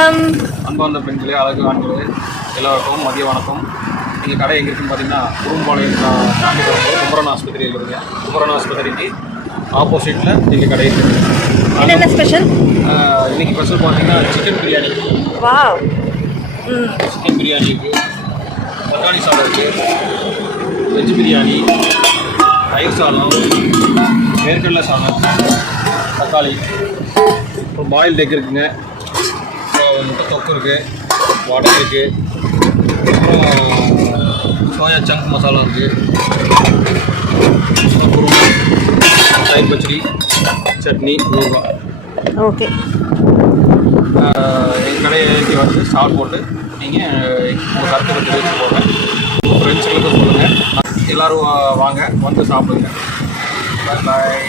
வணக்கம். அன்பார்ந்த பெண்களே, அழகு ஆண்களே, எல்லாருக்கும் மதிய வணக்கம். எங்கள் கடை எங்கே இருக்குன்னு பார்த்தீங்கன்னா குறும்பாளையம் தாண்டி வரும்போது குமரன் ஆஸ்பத்திரியில் இருக்குங்க. குமரன் ஆஸ்பத்திரிக்கு ஆப்போசிட்டில் எங்கள் கடை இருக்குது. என்னென்ன ஸ்பெஷல்? இன்றைக்கி ஸ்பெஷல் பார்த்தீங்கன்னா chicken biryani. Wow. Chicken biryani இருக்குது, தக்காளி சாதம் இருக்குது, வெஜ் பிரியாணி, தயிர் சாதம், வேர்க்கடலை சாதம், தக்காளி, அப்புறம் பாயில் எக் இருக்குங்க, முட்டை தொக்கு இருக்குது, வடை இருக்குது, அப்புறம் சோயா சங்க் மசாலா இருக்குது, அப்புறம் குருமா, தயிர் பச்சடி, சட்னி, ஊறுகாய். ஓகே. எங்கள் கடைக்கு வந்து ஸ்டால் போட்டு நீங்கள் உங்கள் கருத்துக்கள் தெரிவித்து போங்க. உங்கள் ஃப்ரெண்ட்ஸுகளுக்கு சொல்லுங்கள். எல்லோரும் வாங்க, வந்து சாப்பிடுங்க. பாய் பாய்.